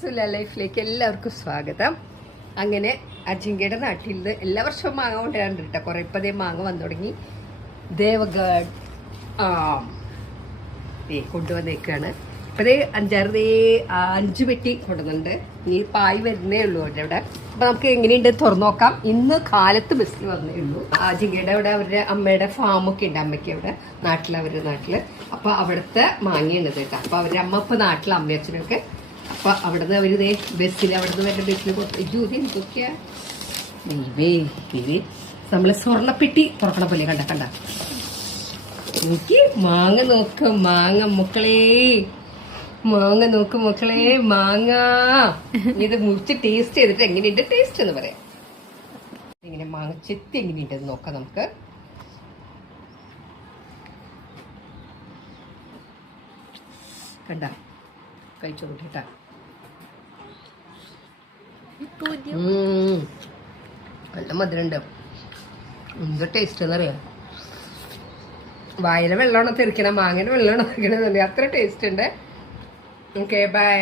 സുല ലൈഫിലേക്ക് എല്ലാവർക്കും സ്വാഗതം. അങ്ങനെ അജിങ്കയുടെ നാട്ടിൽ നിന്ന് എല്ലാ വർഷവും മാങ്ങ കൊണ്ടുവരാറുണ്ട് കേട്ടോ. കുറെ ഇപ്പതേ മാങ്ങ വന്നു തുടങ്ങി. ദേവഗഡ് കൊണ്ടുവന്നേക്കാണ്. ഇപ്പതേ 5 പെട്ടി കൊണ്ടുവന്നുണ്ട്. ഈ പായ് വരുന്നേ ഉള്ളൂ അവിടെ. അപ്പൊ നമുക്ക് എങ്ങനെയുണ്ട് തുറന്നു നോക്കാം. ഇന്ന് കാലത്ത് ബസ്സിൽ വന്നേ ഉള്ളൂ. അജിങ്കയുടെ അവിടെ അവരുടെ അമ്മയുടെ ഫാമൊക്കെ ഉണ്ട്. അമ്മയ്ക്ക് അവിടെ അവരുടെ നാട്ടില്. അപ്പൊ അവിടുത്തെ മാങ്ങയുണ്ട് കേട്ടോ. അപ്പൊ അവരുടെ അമ്മ ഇപ്പൊ നാട്ടിലെ അമ്മയച്ഛനൊക്കെ. അപ്പൊ അവിടുന്ന് അവര് ബസ്സിൽ അവിടുന്ന് വരുന്ന ബസ്സിൽ കൊടുത്തു. എന്തൊക്കെയാ നമ്മള് സ്വർണ്ണപ്പെട്ടി തുറക്കണ പോലെ കണ്ട എനിക്ക് മാങ്ങ നോക്ക്. മാങ്ങ മക്കളെ, മാങ്ങ നോക്ക് മക്കളെ, മാങ്ങ. ഇത് മുറിച്ച് ടേസ്റ്റ് ചെയ്തിട്ട് എങ്ങനെയുണ്ട് ടേസ്റ്റ് എന്ന് പറയാം. ഇങ്ങനെ മാങ്ങ ചെത്തി എങ്ങനെയുണ്ടെന്ന് നോക്കാം നമുക്ക്. കണ്ട കഴിച്ചോട്ടെ കേട്ടാ. നല്ല മധുരണ്ട്. എന്ത് ടേസ്റ്റ് എന്നറിയാം. വായിലെ വെള്ളമാണ് തെറിക്കണം, മാങ്ങയുടെ വെള്ളമാണ് തെറിക്കണമെന്നുണ്ട്. അത്ര ടേസ്റ്റ് ഉണ്ട്. Okay bye.